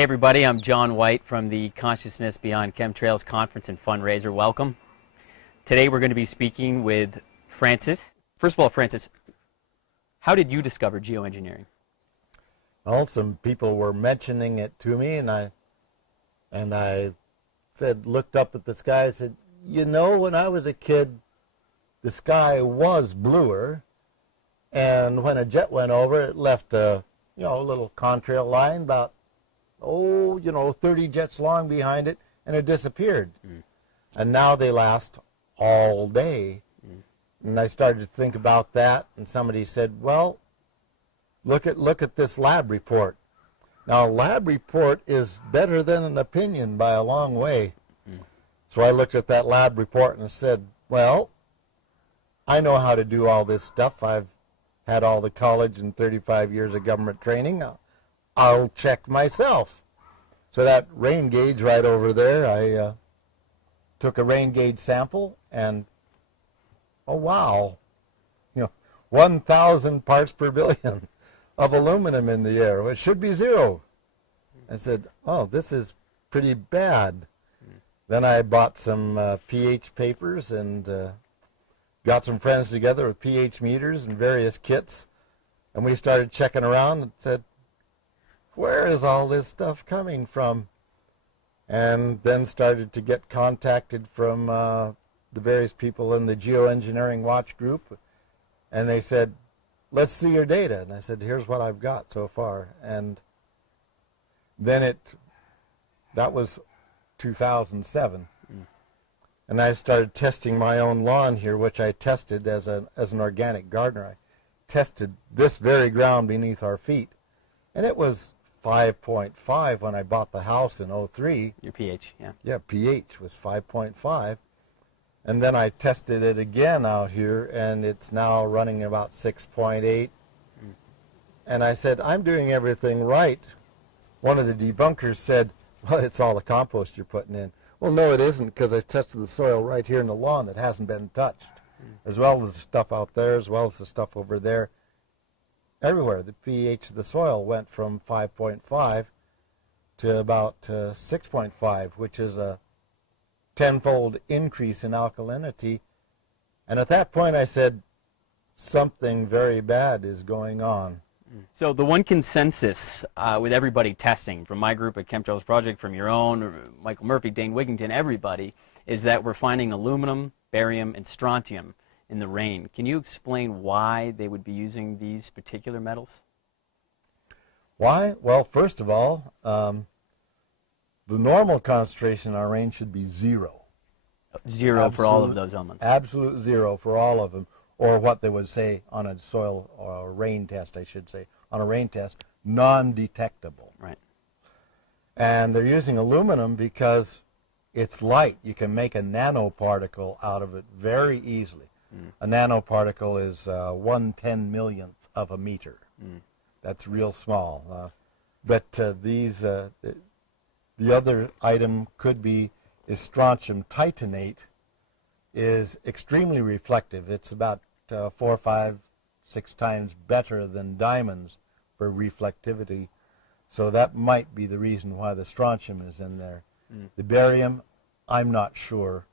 Hey everybody, I'm John Whyte from the Consciousness Beyond Chemtrails Conference and Fundraiser. Welcome. Today we're going to be speaking with Francis. First of all, Francis, how did you discover geoengineering? Well, some people were mentioning it to me, and I said, looked up at the sky and said, you know, when I was a kid, the sky was bluer, and when a jet went over, it left a little contrail line about 30 jets long behind it, and it disappeared. And now they last all day. And I started to think about that, and somebody said, well, look at this lab report. Now, a lab report is better than an opinion by a long way. So I looked at that lab report and said, well, I know how to do all this stuff. I've had all the college and 35 years of government training. I'll check myself. So that rain gauge right over there, I took a rain gauge sample, and oh wow, 1,000 parts per billion of aluminum in the air, which should be zero. I said, oh, this is pretty bad. Then I bought some pH papers and got some friends together with pH meters and various kits, and we started checking around and said, where is all this stuff coming from? And then started to get contacted from the various people in the Geoengineering Watch group, and they said, let's see your data. And I said, here's what I've got so far. And then that was 2007. And I started testing my own lawn here, which I tested as an organic gardener. I tested this very ground beneath our feet, and it was 5.5 when I bought the house in 03. Your pH, yeah. Yeah, pH was 5.5. And then I tested it again out here, and it's now running about 6.8. And I said, I'm doing everything right. One of the debunkers said, well, it's all the compost you're putting in. Well, no, it isn't, because I tested the soil right here in the lawn that hasn't been touched, as well as the stuff out there, as well as the stuff over there. Everywhere, the pH of the soil went from 5.5 to about 6.5, which is a tenfold increase in alkalinity. And at that point I said, something very bad is going on. So the one consensus with everybody testing, from my group at Chemtrails Project, from your own, Michael Murphy, Dane Wigington, everybody, is that we're finding aluminum, barium, and strontium in the rain. Can you explain why they would be using these particular metals? Why? Well, first of all, the normal concentration in our rain should be zero. Zero for all of those elements. Absolute zero for all of them, or what they would say on a soil or a rain test, I should say. On a rain test, non-detectable. Right. And they're using aluminum because it's light. You can make a nanoparticle out of it very easily. A nanoparticle is 1/10,000,000th of a meter. That's real small. But the other item is strontium titanate, is extremely reflective. It's about 4, 5, 6 times better than diamonds for reflectivity. So that might be the reason why the strontium is in there. The barium, I'm not sure.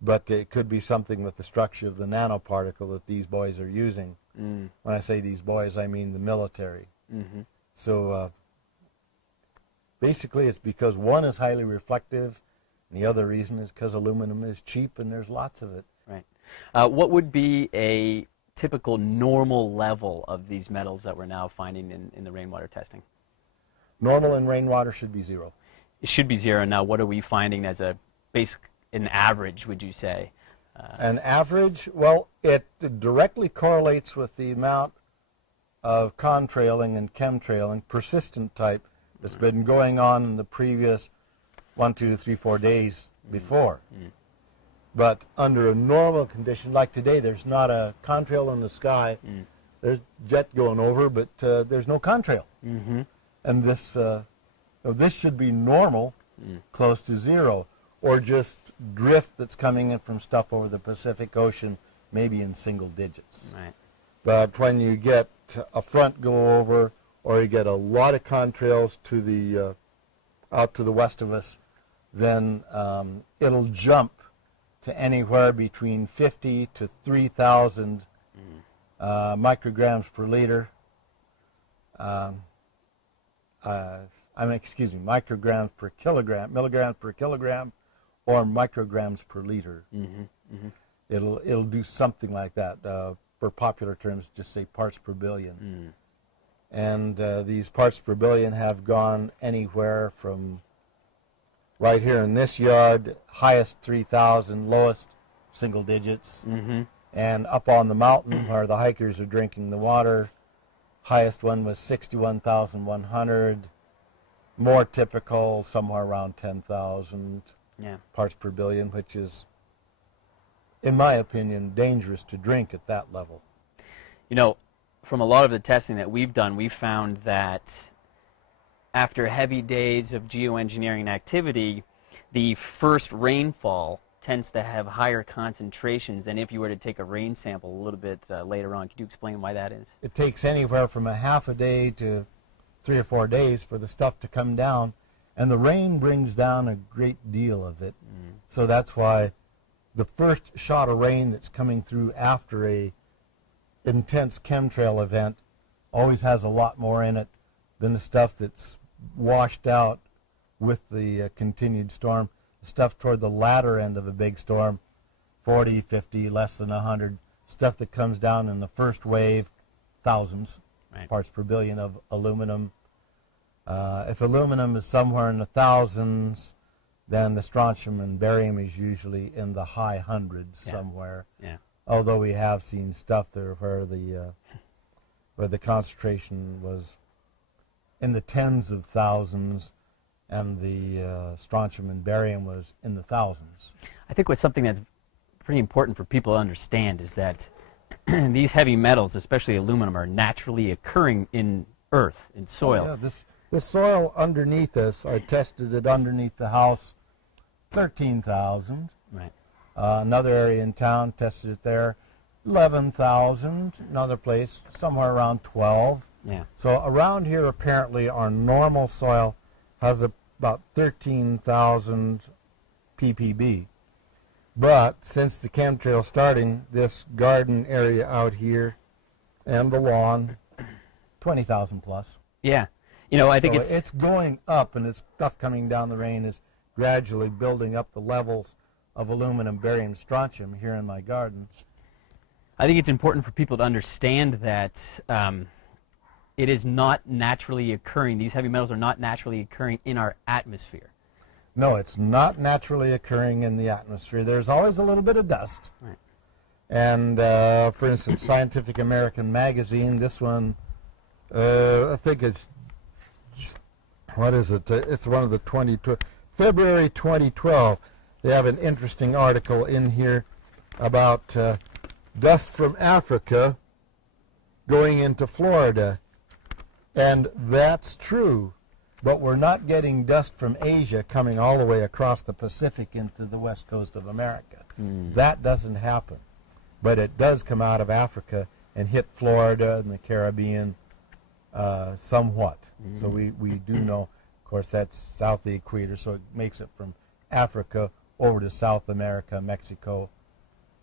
But it could be something with the structure of the nanoparticle that these boys are using. When I say these boys, I mean the military. So basically it's because one is highly reflective, and the other reason is because aluminum is cheap and there's lots of it. Right. What would be a typical normal level of these metals that we're now finding in the rainwater testing? Normal in rainwater should be zero. It should be zero. Now, what are we finding as a basic, an average, would you say? An average? Well, it directly correlates with the amount of contrailing and chemtrailing, persistent type, that's been going on in the previous 1, 2, 3, 4 days before. But under a normal condition, like today, there's not a contrail in the sky. There's jet going over, but there's no contrail. And this should be normal, close to zero, or just drift that's coming in from stuff over the Pacific Ocean, maybe in single digits. Right. But when you get a front go over, or you get a lot of contrails to the out to the west of us, then it'll jump to anywhere between 50 to 3,000 micrograms per liter. Excuse me, micrograms per kilogram, milligrams per kilogram, or micrograms per liter. It'll do something like that. For popular terms, just say parts per billion. And these parts per billion have gone anywhere from right here in this yard, highest 3,000, lowest single digits, and up on the mountain where the hikers are drinking the water, highest one was 61,100. More typical, somewhere around 10,000 parts per billion, which is, in my opinion, dangerous to drink at that level. You know, from a lot of the testing that we've done, we've found that after heavy days of geoengineering activity, the first rainfall tends to have higher concentrations than if you were to take a rain sample a little bit later on. Could you explain why that is? It takes anywhere from a half a day to 3 or 4 days for the stuff to come down, and the rain brings down a great deal of it. So that's why the first shot of rain that's coming through after a intense chemtrail event always has a lot more in it than the stuff that's washed out with the continued storm. The stuff toward the latter end of a big storm, 40, 50, less than 100, stuff that comes down in the first wave, thousands parts per billion of aluminum. If aluminum is somewhere in the thousands, then the strontium and barium is usually in the high hundreds somewhere. Although we have seen stuff there where the concentration was in the tens of thousands, and the strontium and barium was in the thousands. I think what's something that's pretty important for people to understand is that these heavy metals, especially aluminum, are naturally occurring in earth, in soil. The soil underneath us, I tested it underneath the house, 13,000. Another area in town, tested it there, 11,000. Another place, somewhere around 12. So around here, apparently, our normal soil has about 13,000 ppb. But since the chemtrail starting, this garden area out here and the lawn, 20,000 plus. You know, I think it's going up, and it's stuff coming down the rain is gradually building up the levels of aluminum, barium, strontium here in my garden. I think it's important for people to understand that it is not naturally occurring. These heavy metals are not naturally occurring in our atmosphere. No, it's not naturally occurring in the atmosphere. There's always a little bit of dust. And, for instance, Scientific American magazine, this one, I think it's, what is it? It's one of the February 2012. They have an interesting article in here about dust from Africa going into Florida. And that's true, but we're not getting dust from Asia coming all the way across the Pacific into the west coast of America. That doesn't happen. But it does come out of Africa and hit Florida and the Caribbean somewhat. So we do know, of course, that's south of the equator, so it makes it from Africa over to South America, Mexico,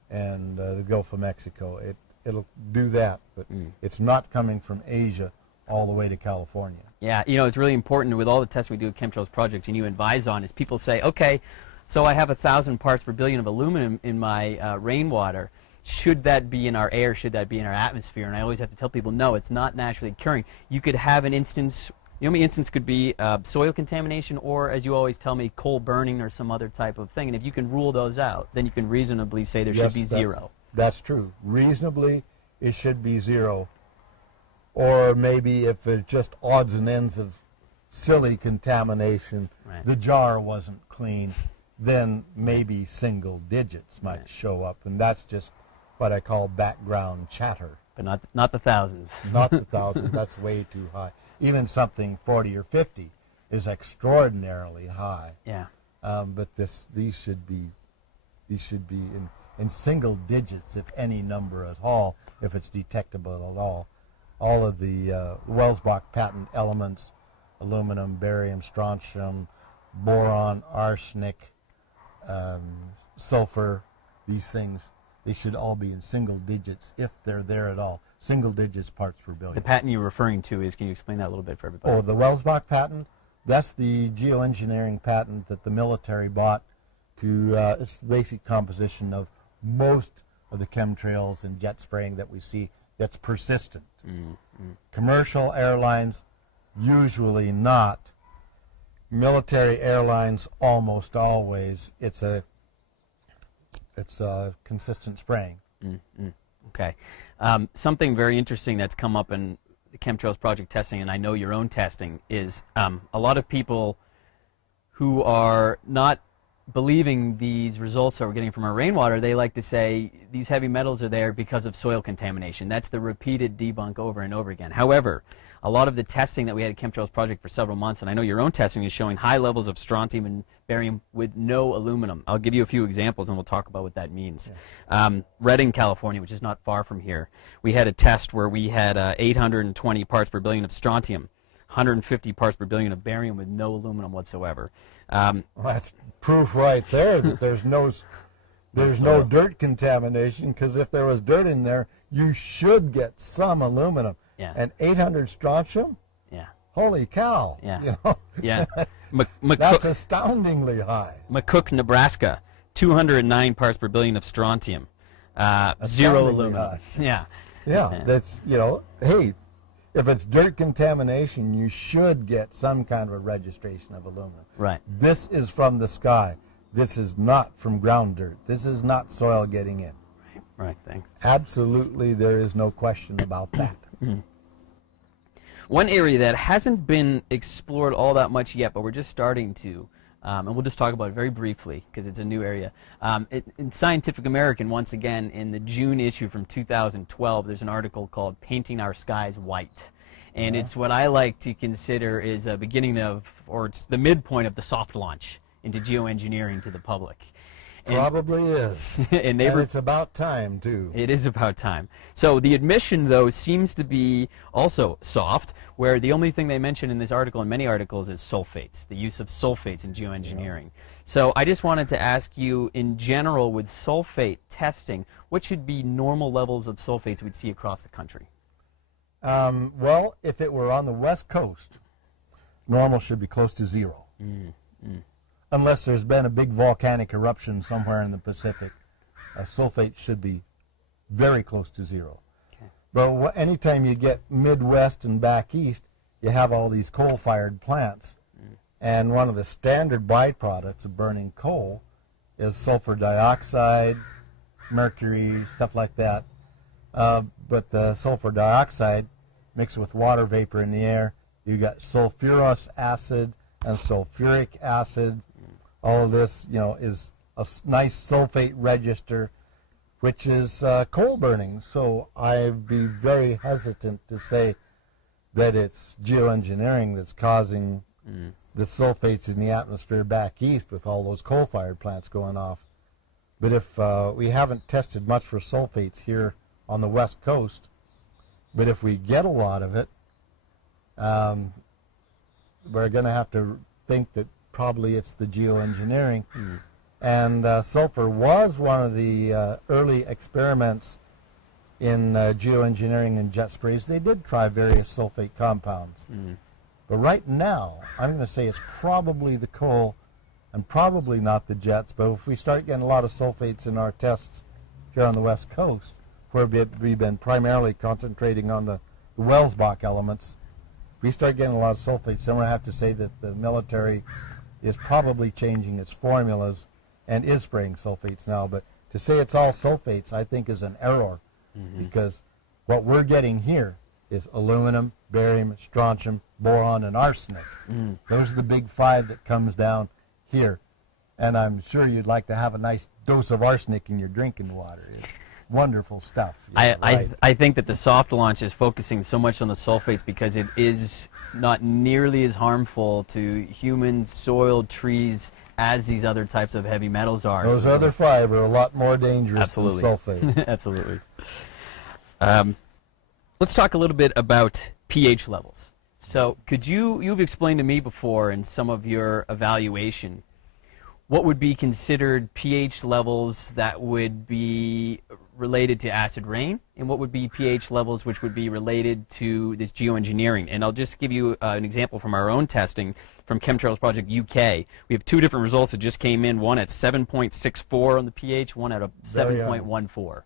and the Gulf of Mexico. It'll do that, but it's not coming from Asia all the way to California. Yeah, you know, it's really important with all the tests we do at Chemtrails Project and you advise on is people say, okay, so I have 1,000 parts per billion of aluminum in my rainwater. Should that be in our air? Should that be in our atmosphere? And I always have to tell people, no, it's not naturally occurring. You could have an instance, the only instance could be soil contamination or, as you always tell me, coal burning or some other type of thing. And if you can rule those out, then you can reasonably say there should be zero. That's true. Reasonably, it should be zero. Or maybe if it's just odds and ends of silly contamination, the jar wasn't clean, then maybe single digits might show up. And that's just what I call background chatter. But not the thousands. Not the thousands. That's way too high. Even something 40 or 50 is extraordinarily high. But these should be in single digits, if any number at all, if it's detectable at all. all of the Welsbach patent elements, aluminum, barium, strontium, boron, arsenic, sulfur, these things, they should all be in single digits if they're there at all. Single digits parts per billion. The patent you're referring to is, can you explain that a little bit for everybody? Oh, the Welsbach patent, that's the geoengineering patent that the military bought to, it's the basic composition of most of the chemtrails and jet spraying that we see that's persistent. Commercial airlines, usually not. Military airlines, almost always, it's a consistent spraying. Okay. Something very interesting that's come up in the Chemtrails project testing, and I know your own testing, is a lot of people who are not believing these results that we're getting from our rainwater, they like to say these heavy metals are there because of soil contamination. That's the repeated debunk over and over again. However, a lot of the testing that we had at Chemtrails project for several months, and I know your own testing is showing high levels of strontium and barium with no aluminum. I'll give you a few examples and we'll talk about what that means. Yeah. Redding, California, which is not far from here, we had a test where we had 820 parts per billion of strontium, 150 parts per billion of barium with no aluminum whatsoever. Well, that's proof right there that there's no dirt contamination, because if there was dirt in there, you should get some aluminum. Yeah. And 800 strontium? Yeah. Holy cow. Yeah. You know? Yeah. That's astoundingly high. McCook, Nebraska, 209 parts per billion of strontium, zero aluminum. High. Yeah. Yeah, that's, you know, hey, if it's dirt contamination, you should get some kind of a registration of aluminum. Right. This is from the sky. This is not from ground dirt. This is not soil getting in. Right, thanks. Absolutely, there is no question about that. One area that hasn't been explored all that much yet, but we're just starting to, and we'll just talk about it very briefly because it's a new area. In Scientific American, once again, in the June issue from 2012, there's an article called Painting Our Skies White. And it's what I like to consider is a beginning of, or it's the midpoint of the soft launch into geoengineering to the public. And probably is. And it's about time, too. It is about time. So the admission, though, seems to be also soft, where the only thing they mention in this article and many articles is sulfates, the use of sulfates in geoengineering. Yeah. So I just wanted to ask you, in general, with sulfate testing, what should be normal levels of sulfates we'd see across the country? Well, if it were on the West Coast, normal should be close to zero. Unless there's been a big volcanic eruption somewhere in the Pacific, sulfate should be very close to zero. Okay. But anytime you get Midwest and back east, you have all these coal-fired plants. And one of the standard byproducts of burning coal is sulfur dioxide, mercury, stuff like that. But the sulfur dioxide mixed with water vapor in the air, you got sulfurous acid and sulfuric acid. All of this, you know, is a nice sulfate register, which is coal burning. So I'd be very hesitant to say that it's geoengineering that's causing the sulfates in the atmosphere back east with all those coal-fired plants going off. But if we haven't tested much for sulfates here on the West Coast, but if we get a lot of it, we're going to have to think that probably it's the geoengineering. And sulfur was one of the early experiments in geoengineering and jet sprays. They did try various sulfate compounds. But right now, I'm going to say it's probably the coal and probably not the jets. But if we start getting a lot of sulfates in our tests here on the West Coast, where we've been primarily concentrating on the Welsbach elements, if we start getting a lot of sulfates, then we'll have to say that the military is probably changing its formulas and is spraying sulfates now. But to say it's all sulfates, I think, is an error, because what we're getting here is aluminum, barium, strontium, boron, and arsenic. Those are the big five that comes down here. And I'm sure you'd like to have a nice dose of arsenic in your drinking water. It's wonderful stuff. Yeah, I think that the soft launch is focusing so much on the sulfates because it is not nearly as harmful to humans, soil, trees, as these other types of heavy metals are. Those other five are a lot more dangerous Absolutely. than sulfate. Absolutely. Let's talk a little bit about pH levels. So you've explained to me before in some of your evaluation what would be considered pH levels that would be related to acid rain, and what would be pH levels which would be related to this geoengineering. And I'll just give you an example from our own testing from Chemtrails Project UK. We have two different results that just came in, one at 7.64 on the pH, one at a 7.14.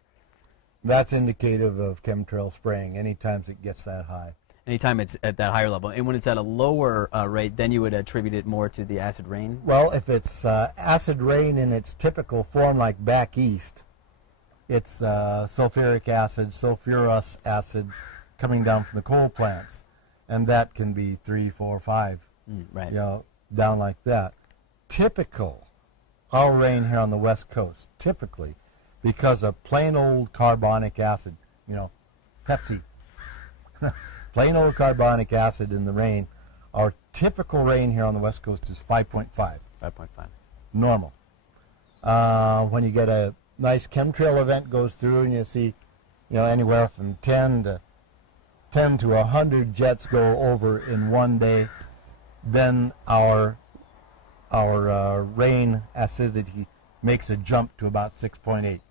That's indicative of chemtrail spraying anytime it gets that high. Anytime it's at that higher level. And when it's at a lower rate, then you would attribute it more to the acid rain? Well, if it's acid rain in its typical form, like back east, it's sulfuric acid, sulfurous acid coming down from the coal plants. And that can be 3, 4, 5, right. You know, down like that. Typical, our rain here on the West Coast, typically, because of plain old carbonic acid, you know, Pepsi. Plain old carbonic acid in the rain. Our typical rain here on the West Coast is 5.5. 5.5. Normal. When you get a nice chemtrail event goes through and you see, you know, anywhere from 10 to 100 jets go over in one day, then our rain acidity makes a jump to about 6.8.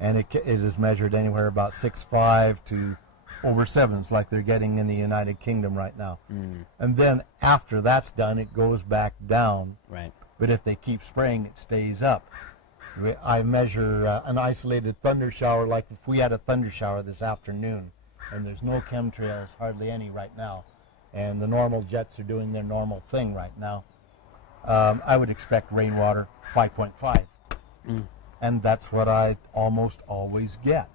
And it is measured anywhere about 6.5 to over 7. It's like they're getting in the United Kingdom right now. And then after that's done, it goes back down. Right. But if they keep spraying, it stays up. I measure an isolated thunder shower, like if we had a thunder shower this afternoon, and there's no chemtrails, hardly any right now, and the normal jets are doing their normal thing right now, I would expect rainwater 5.5. And that's what I almost always get.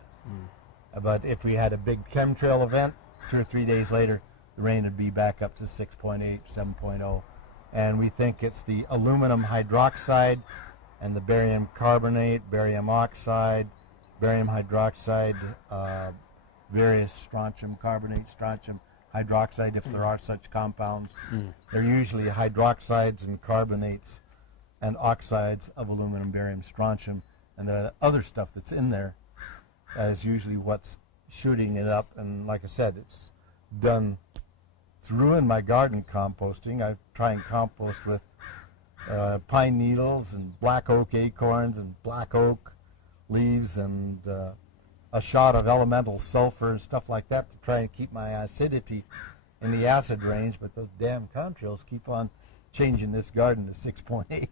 But if we had a big chemtrail event, 2 or 3 days later, the rain would be back up to 6.8, 7.0. And we think it's the aluminum hydroxide and the barium carbonate, barium oxide, barium hydroxide, various strontium carbonate, strontium hydroxide, if there are such compounds. They're usually hydroxides and carbonates and oxides of aluminum, barium, strontium, and the other stuff that's in there is usually what's shooting it up. And like I said, it's ruined my garden composting. I try and compost with pine needles and black oak acorns and black oak leaves and a shot of elemental sulfur and stuff like that to try and keep my acidity in the acid range, but those damn chemtrails keep on changing this garden to 6.8.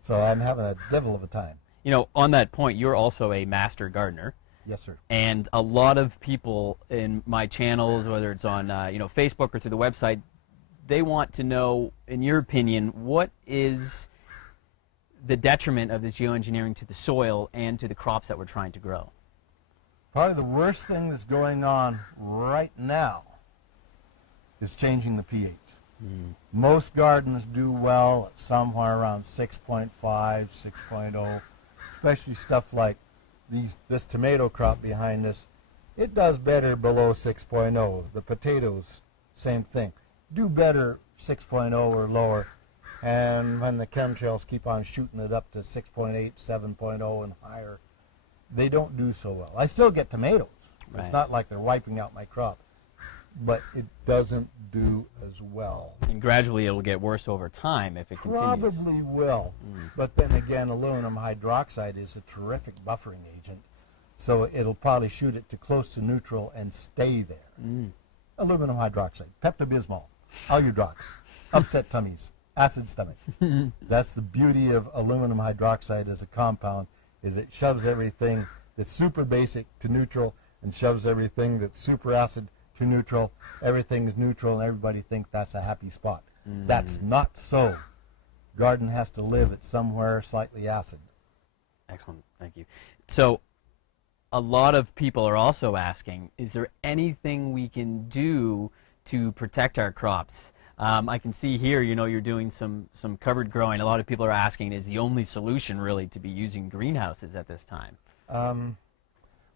So I'm having a devil of a time. You know, on that point, you're also a master gardener. Yes, sir. And a lot of people in my channels, whether it's on Facebook or through the website, they want to know, in your opinion, what is the detriment of this geoengineering to the soil and to the crops that we're trying to grow? Probably the worst thing that's going on right now is changing the pH. Most gardens do well at somewhere around 6.5, 6.0, especially stuff like this tomato crop behind us. It does better below 6.0. The potatoes, same thing. Do better 6.0 or lower. And when the chemtrails keep on shooting it up to 6.8, 7.0 and higher, they don't do so well. I still get tomatoes. Right. It's not like they're wiping out my crop. But it doesn't do as well. And gradually it will get worse over time if it continues. Probably will. But then again, aluminum hydroxide is a terrific buffering agent. So it'll probably shoot it to close to neutral and stay there. Aluminum hydroxide, Pepto-Bismol, Aludrox, upset tummies, acid stomach. That's the beauty of aluminum hydroxide as a compound, is it shoves everything that's super basic to neutral and shoves everything that's super acid to neutral. Everything is neutral and everybody thinks that's a happy spot. That's not so. Garden has to live at somewhere slightly acid. Excellent, thank you. So a lot of people are also asking, is there anything we can do to protect our crops? I can see here, you know, you're doing some covered growing. A lot of people are asking, is the only solution really to be using greenhouses at this time?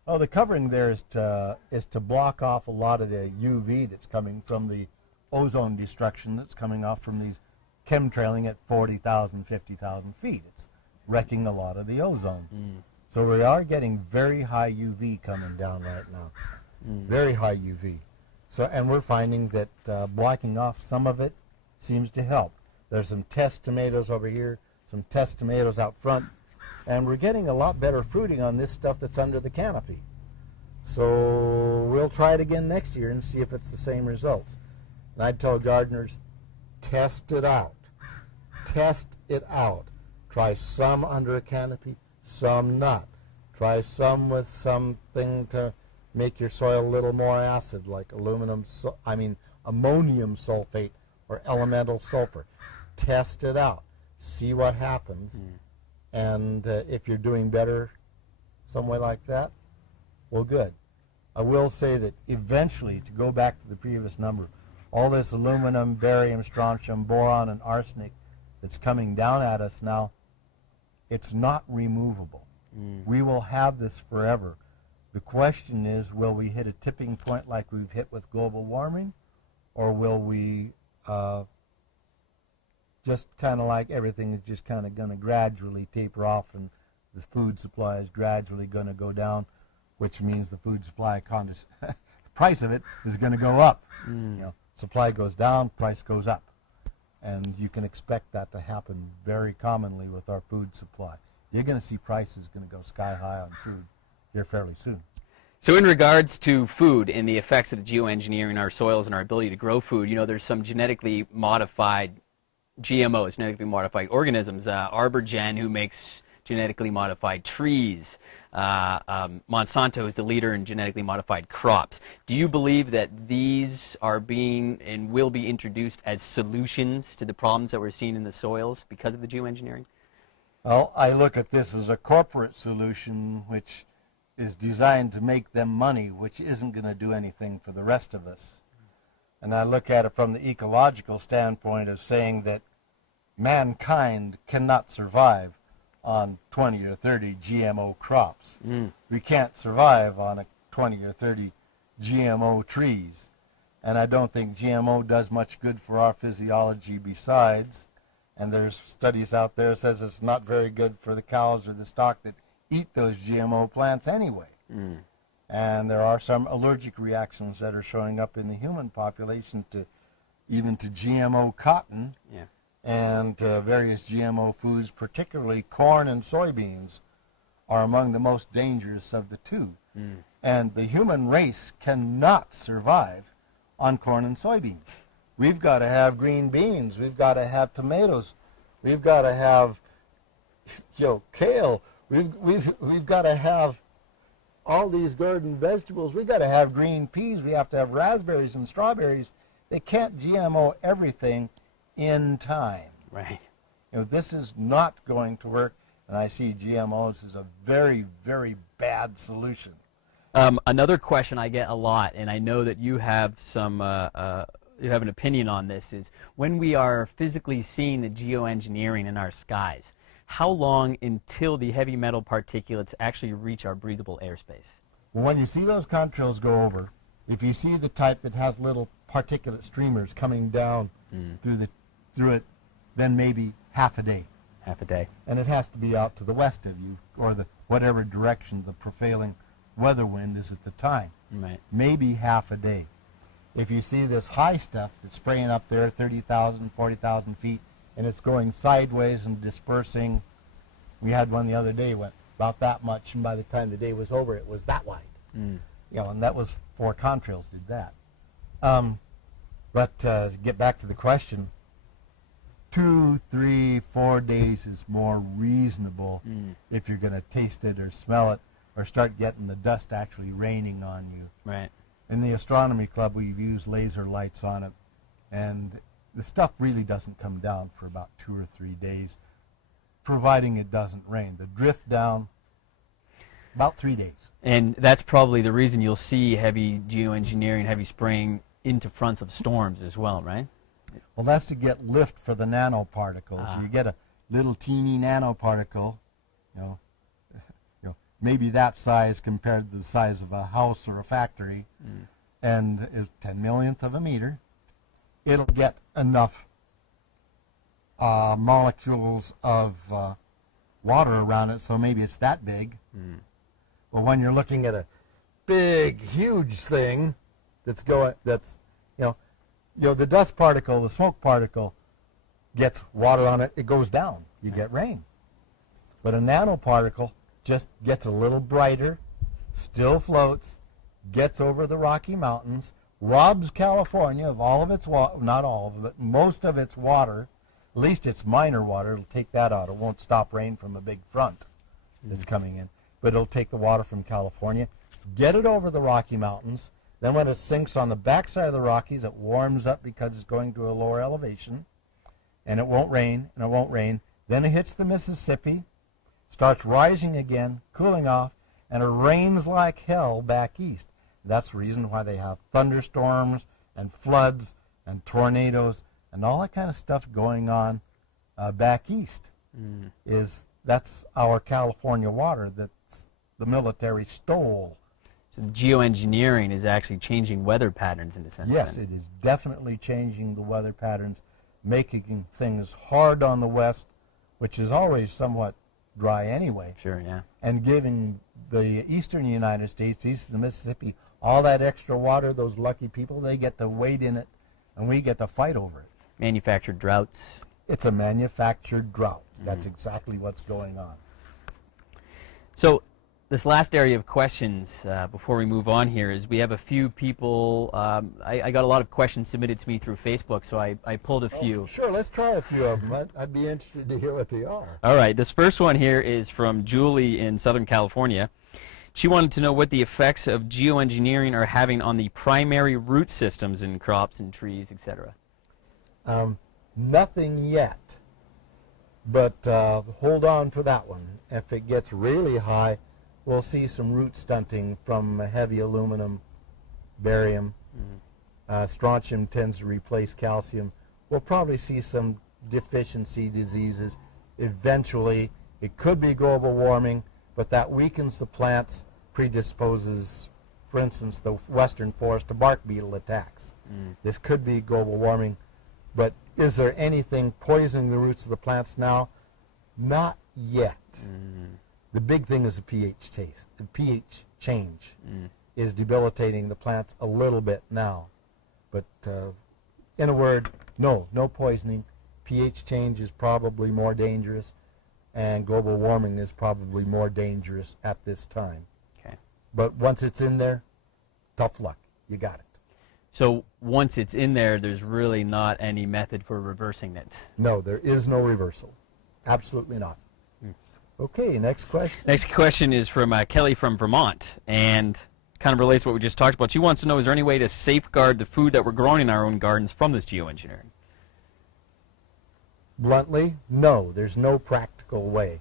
Well, the covering there is to block off a lot of the UV that's coming from the ozone destruction that's coming off from these chemtrailing at 40,000, 50,000 feet. It's wrecking a lot of the ozone. So we are getting very high UV coming down right now. very high UV. So, and we're finding that blocking off some of it seems to help. There's some test tomatoes over here, some test tomatoes out front, and we're getting a lot better fruiting on this stuff that's under the canopy. So we'll try it again next year and see if it's the same results. And I'd tell gardeners, test it out. Test it out. Try some under a canopy, some not. Try some with something to make your soil a little more acid, like ammonium sulfate or elemental sulfur. Test it out. See what happens. And if you're doing better some way like that, well, good. I will say that eventually, to go back to the previous number, all this aluminum, barium, strontium, boron, and arsenic that's coming down at us now, it's not removable. We will have this forever. The question is, will we hit a tipping point like we've hit with global warming, or will we just kind of like everything is just kind of going to gradually taper off and the food supply is gradually going to go down, which means the food supply, the price of it is going to go up. You know, supply goes down, price goes up. And you can expect that to happen very commonly with our food supply. You're going to see prices going to go sky high on food here fairly soon. So in regards to food and the effects of the geoengineering on our soils and our ability to grow food, you know, there's some genetically modified GMOs, genetically modified organisms. Arborgen, who makes genetically modified trees. Monsanto is the leader in genetically modified crops. Do you believe that these are being and will be introduced as solutions to the problems that we're seeing in the soils because of the geoengineering? Well, I look at this as a corporate solution which is designed to make them money, which isn't going to do anything for the rest of us. And I look at it from the ecological standpoint of saying that mankind cannot survive on 20 or 30 GMO crops. We can't survive on 20 or 30 GMO trees. And I don't think GMO does much good for our physiology besides. And there's studies out there that says it's not very good for the cows or the stock that eat those GMO plants anyway. And there are some allergic reactions that are showing up in the human population to even to GMO cotton and various GMO foods, particularly corn and soybeans, are among the most dangerous of the two. And the human race cannot survive on corn and soybeans. We've got to have green beans. We've got to have tomatoes. We've got to have, kale. We've got to have all these garden vegetables. We've got to have green peas. We have to have raspberries and strawberries. They can't GMO everything in time. Right. This is not going to work, and I see GMOs as a very, very bad solution. Another question I get a lot, and I know that you have some you have an opinion on this, is when we are physically seeing the geoengineering in our skies, how long until the heavy metal particulates actually reach our breathable airspace? Well, when you see those contrails go over, if you see the type that has little particulate streamers coming down through it, then maybe half a day. Half a day. And it has to be out to the west of you, or the whatever direction the prevailing weather wind is at the time. Right. Maybe half a day. If you see this high stuff that's spraying up there 30,000, 40,000 feet, and it's going sideways and dispersing, we had one the other day went about that much, and by the time the day was over, it was that wide. And that was 4 contrails did that. But to get back to the question, 2, 3, 4 days is more reasonable if you're going to taste it or smell it or start getting the dust actually raining on you. Right. In the astronomy club, we've used laser lights on it, and the stuff really doesn't come down for about 2 or 3 days, providing it doesn't rain. The drift down, about 3 days. And that's probably the reason you'll see heavy geoengineering, heavy spraying into fronts of storms as well, right? Well, that's to get lift for the nanoparticles. So you get a little teeny nanoparticle, maybe that size compared to the size of a house or a factory, and it's 10 millionth of a meter. It'll get enough molecules of water around it, so maybe it's that big. Well, when you're looking at a big, huge thing that's going, that's, the dust particle, the smoke particle gets water on it, it goes down. You get rain. But a nanoparticle just gets a little brighter, still floats, gets over the Rocky Mountains, robs California of all of its water, not all of it, but most of its water, at least its minor water. It'll take that out. It won't stop rain from a big front that's coming in, but it'll take the water from California, get it over the Rocky Mountains. Then when it sinks on the backside of the Rockies, it warms up because it's going to a lower elevation, and it won't rain, and it won't rain. Then it hits the Mississippi, starts rising again, cooling off, and it rains like hell back east. That's the reason why they have thunderstorms and floods and tornadoes and all that kind of stuff going on back east. That's our California water that the military stole. So geoengineering is actually changing weather patterns in a sense. Yes, then. it is definitely changing the weather patterns, making things hard on the west, which is always somewhat dry anyway. Sure, yeah. And giving the eastern United States, east of the Mississippi, all that extra water. Those lucky people, they get to wade in it, and we get to fight over it. Manufactured droughts. It's a manufactured drought. That's exactly what's going on. So this last area of questions before we move on here is we have a few people, I got a lot of questions submitted to me through Facebook, so I pulled a few. Oh, sure, let's try a few of them. I'd be interested to hear what they are. All right, this first one here is from Julie in Southern California. She wanted to know what the effects of geoengineering are having on the primary root systems in crops and trees, etc. Nothing yet, but hold on for that one. If it gets really high, we'll see some root stunting from heavy aluminum, barium. Strontium tends to replace calcium. We'll probably see some deficiency diseases. Eventually, it could be global warming, but that weakens the plants, predisposes, for instance, the western forest to bark beetle attacks. This could be global warming, but is there anything poisoning the roots of the plants now? Not yet. The big thing is the pH taste. The pH change is debilitating the plants a little bit now. But in a word, no poisoning. pH change is probably more dangerous, and global warming is probably more dangerous at this time. Okay. But once it's in there, tough luck. You got it. So once it's in there, there's really not any method for reversing it. No, there is no reversal. Absolutely not. Okay, next question. Next question is from Kelly from Vermont, and kind of relates to what we just talked about. She wants to know, is there any way to safeguard the food that we're growing in our own gardens from this geoengineering? Bluntly, no. There's no practical way.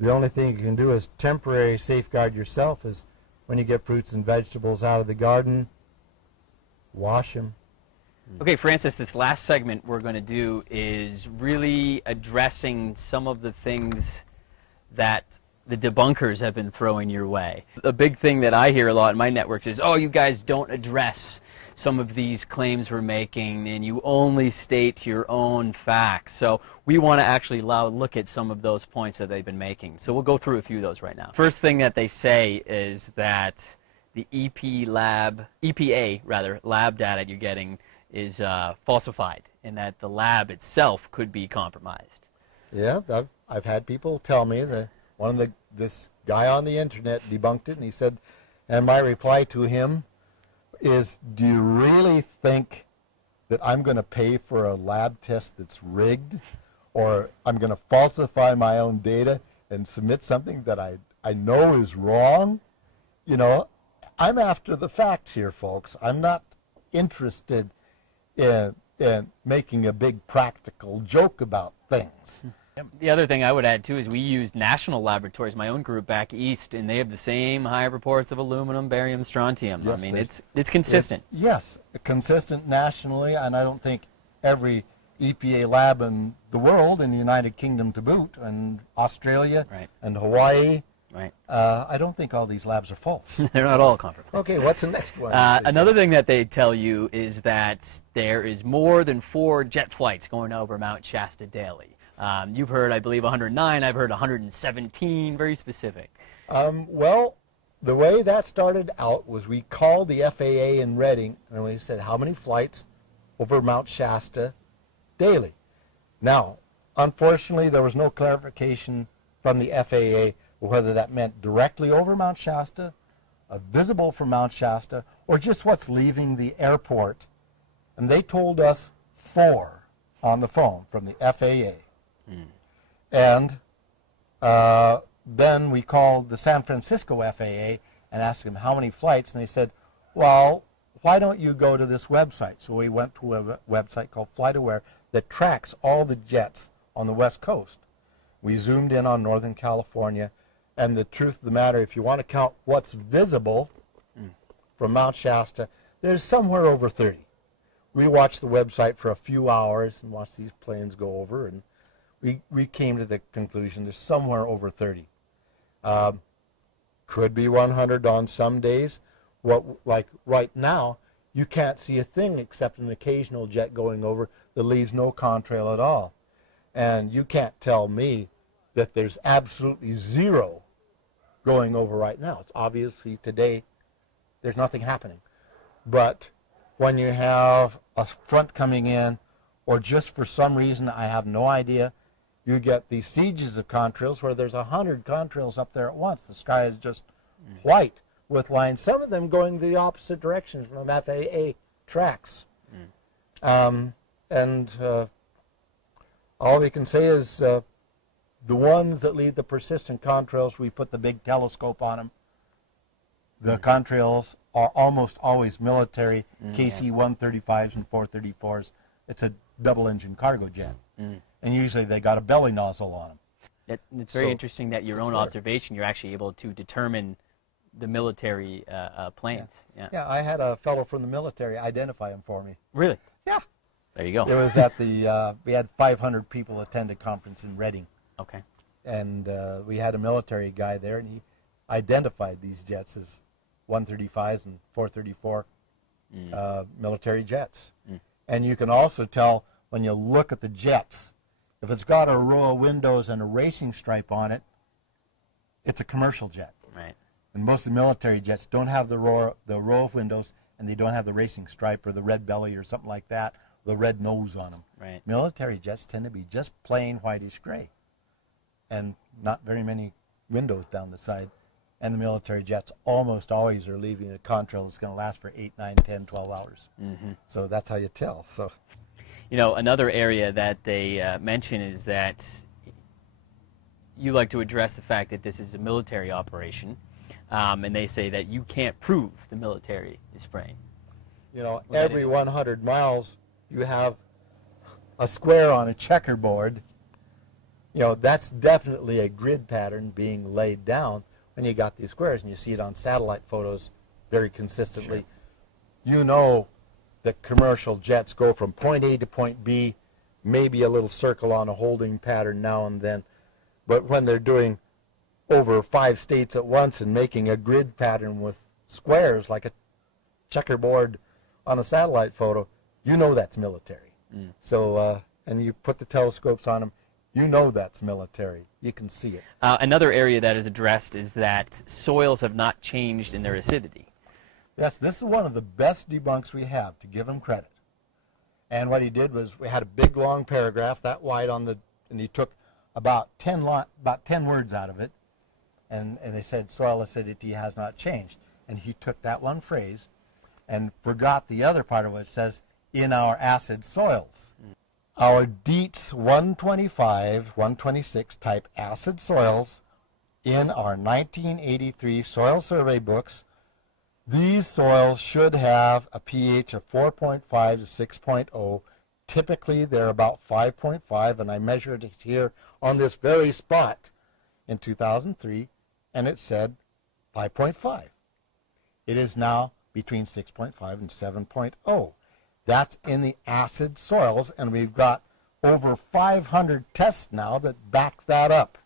The only thing you can do is temporary safeguard yourself is when you get fruits and vegetables out of the garden, wash them. Okay, Francis, this last segment we're going to do is really addressing some of the things that the debunkers have been throwing your way. A big thing that I hear a lot in my networks is, oh, you guys don't address some of these claims we're making, and you only state your own facts. So we want to actually look at some of those points that they've been making. So we'll go through a few of those right now. First thing that they say is that the EPA lab data you're getting is falsified, and that the lab itself could be compromised. Yeah, I've had people tell me that this guy on the internet debunked it, and he said, and my reply to him is, do you really think that I'm going to pay for a lab test that's rigged, or I'm going to falsify my own data and submit something that I know is wrong? You know, I'm after the facts here, folks. I'm not interested in making a big practical joke about things. The other thing I would add, too, is we use national laboratories, my own group back east, and they have the same high reports of aluminum, barium, strontium. Yes, I mean, it's consistent. Yes, consistent nationally, and I don't think every EPA lab in the world, in the United Kingdom to boot, and Australia, and Hawaii, I don't think all these labs are false. They're not all compromised. Okay, what's the next one? Another thing that they tell you is that there is more than 4 jet flights going over Mount Shasta daily. You've heard, I believe, 109. I've heard 117. Very specific. Well, the way that started out was we called the FAA in Reading and we said, how many flights over Mount Shasta daily? Now, unfortunately, there was no clarification from the FAA whether that meant directly over Mount Shasta, visible from Mount Shasta, or just what's leaving the airport. And they told us 4 on the phone from the FAA. And then we called the San Francisco FAA and asked them how many flights, and they said, well, why don't you go to this website? So we went to a website called FlightAware that tracks all the jets on the West Coast. We zoomed in on Northern California, and the truth of the matter, if you want to count what's visible from Mount Shasta, there's somewhere over 30. We watched the website for a few hours and watched these planes go over, and we came to the conclusion there's somewhere over 30. Could be 100 on some days. Like right now, you can't see a thing except an occasional jet going over that leaves no contrail at all. And you can't tell me that there's absolutely 0 going over right now. It's obviously today there's nothing happening. But when you have a front coming in, or just for some reason, I have no idea, you get these sieges of contrails where there's 100 contrails up there at once. The sky is just white with lines, some of them going the opposite direction from FAA tracks. All we can say is the ones that lead the persistent contrails, we put the big telescope on them. The contrails are almost always military, KC-135s and 434s. It's a double-engine cargo jet. And usually they got a belly nozzle on them. It's very interesting that your own observation, you're actually able to determine the military planes. Yeah, I had a fellow from the military identify them for me. Really? Yeah. There you go. It was at the, we had 500 people attend a conference in Reading. Okay. And we had a military guy there, and he identified these jets as 135s and 434 military jets. And you can also tell when you look at the jets, if it's got a row of windows and a racing stripe on it, it's a commercial jet. Right. And most of the military jets don't have the row of windows, and they don't have the racing stripe or the red belly or something like that, the red nose on them. Right. Military jets tend to be just plain whitish gray, and not very many windows down the side. And the military jets almost always are leaving a contrail that's going to last for 8, 9, 10, 12 hours. So that's how you tell. So, you know, another area that they mention is that you like to address the fact that this is a military operation, and they say that you can't prove the military is spraying. You know, every 100 miles you have a square on a checkerboard. You know, that's definitely a grid pattern being laid down when you got these squares, and you see it on satellite photos very consistently. Sure. You know that commercial jets go from point A to point B, maybe a little circle on a holding pattern now and then, but when they're doing over 5 states at once and making a grid pattern with squares like a checkerboard on a satellite photo, you know that's military. So, and you put the telescopes on them, you know that's military. You can see it. Another area that is addressed is that soils have not changed in their acidity. Yes, this is one of the best debunks we have, to give him credit. And what he did was, we had a big long paragraph that wide on the, and he took about 10 words out of it, and they said soil acidity has not changed. And he took that one phrase and forgot the other part of it. It says, in our acid soils. Our Dietz 125, 126 type acid soils in our 1983 soil survey books, these soils should have a pH of 4.5 to 6.0. Typically, they're about 5.5, and I measured it here on this very spot in 2003, and it said 5.5. It is now between 6.5 and 7.0. That's in the acid soils, and we've got over 500 tests now that back that up.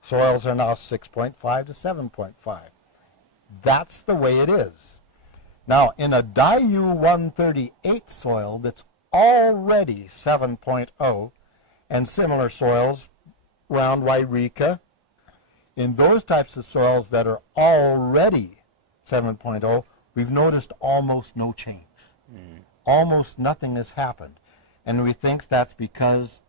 Soils are now 6.5 to 7.5. That's the way it is. Now, in a Diu 138 soil that's already 7.0, and similar soils around Wairika, in those types of soils that are already 7.0, we've noticed almost no change. Almost nothing has happened. And we think that's because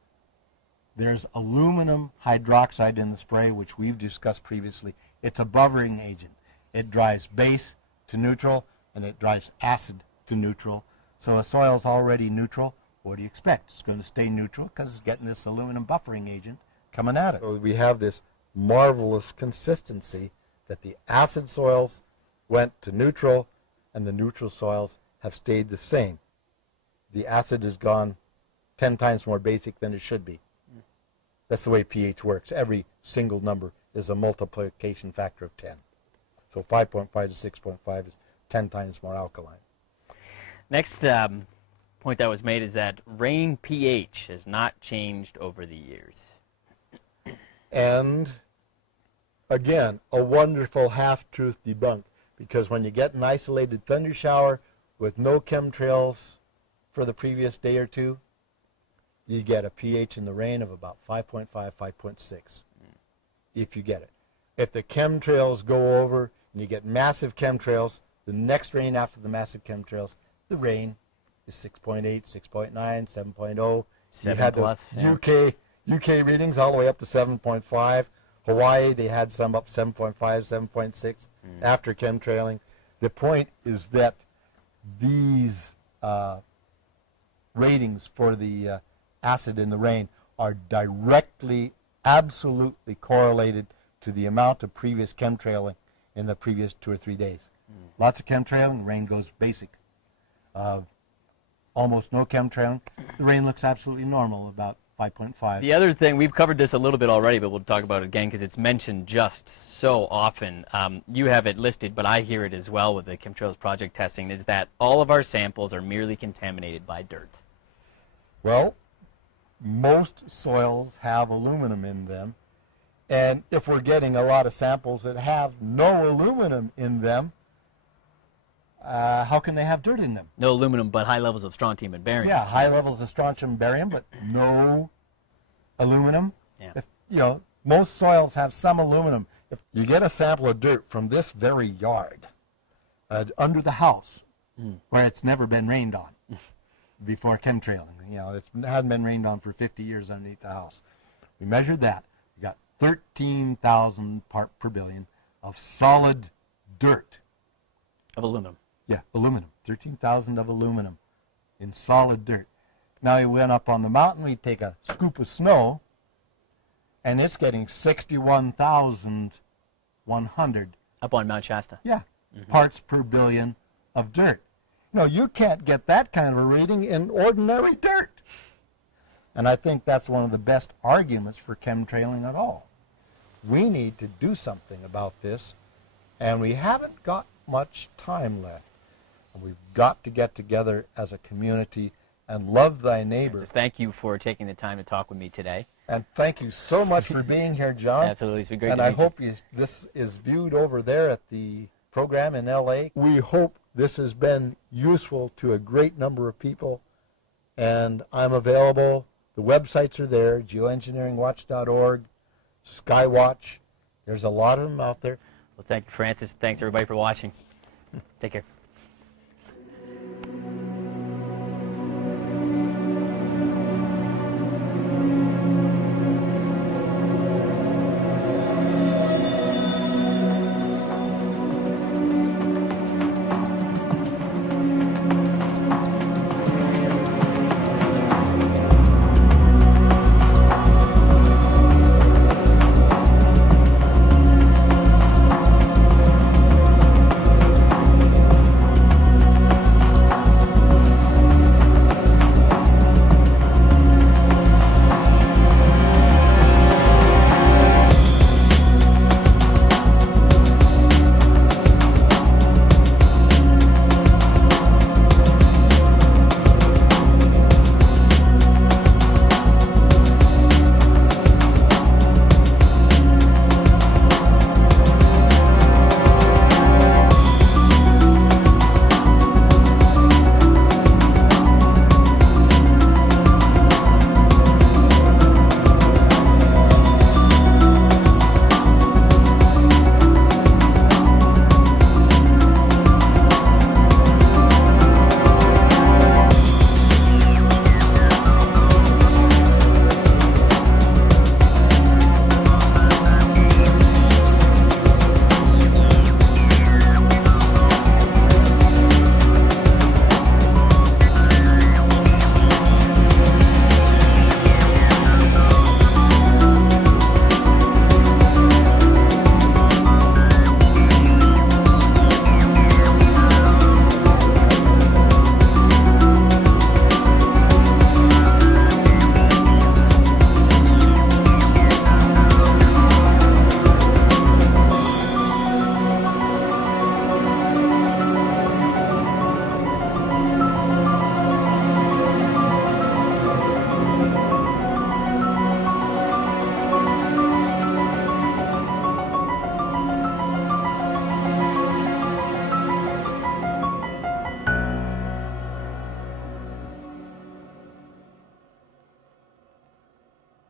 there's aluminum hydroxide in the spray, which we've discussed previously. It's a buffering agent. It drives base to neutral, and it drives acid to neutral. So a soil's already neutral. What do you expect? It's going to stay neutral because it's getting this aluminum buffering agent coming at it. So we have this marvelous consistency that the acid soils went to neutral, and the neutral soils have stayed the same. The acid has gone 10 times more basic than it should be. That's the way pH works. Every single number is a multiplication factor of 10. So 5.5 to 6.5 is 10 times more alkaline. Next point that was made is that rain pH has not changed over the years. And again, a wonderful half-truth debunked, because when you get an isolated thunder shower with no chemtrails for the previous day or two, you get a pH in the rain of about 5.5, 5.6, if you get it. If the chemtrails go over and you get massive chemtrails, the next rain after the massive chemtrails, the rain is 6.8, 6.9, 7.0. You had those UK readings all the way up to 7.5. Hawaii, they had some up 7.5, 7.6 after chemtrailing. The point is that these ratings for the acid in the rain are directly, absolutely correlated to the amount of previous chemtrailing in the previous 2 or 3 days. Lots of chemtrailing, the rain goes basic. Almost no chemtrailing, the rain looks absolutely normal, about 5.5. The other thing, we've covered this a little bit already, but we'll talk about it again because it's mentioned just so often. You have it listed, but I hear it as well with the Chemtrails project testing, is that all of our samples are merely contaminated by dirt. Well, most soils have aluminum in them, and if we're getting a lot of samples that have no aluminum in them, how can they have dirt in them? No aluminum, but high levels of strontium and barium. Yeah, high levels of strontium and barium, but no aluminum. Yeah. If, you know, most soils have some aluminum. If you get a sample of dirt from this very yard, under the house, where it's never been rained on before chemtrailing, you know, it hadn't been rained on for 50 years underneath the house. We measured that. We got 13,000 part per billion of solid dirt. Of aluminum. Yeah, aluminum. 13,000 of aluminum in solid dirt. Now you went up on the mountain, we take a scoop of snow, and it's getting 61,100. Up on Mount Shasta. Yeah, parts per billion of dirt. You know, you can't get that kind of a reading in ordinary dirt. And I think that's one of the best arguments for chemtrailing at all. We need to do something about this, and we haven't got much time left. And we've got to get together as a community and love thy neighbor. Francis, thank you for taking the time to talk with me today. And thank you so much for being here, John. Absolutely. It's been great and to meet I hope this is viewed over there at the program in LA. We hope this has been useful to a great number of people, and I'm available. The websites are there, geoengineeringwatch.org, Skywatch. There's a lot of them out there. Well, thank you, Francis. Thanks, everybody, for watching. Take care.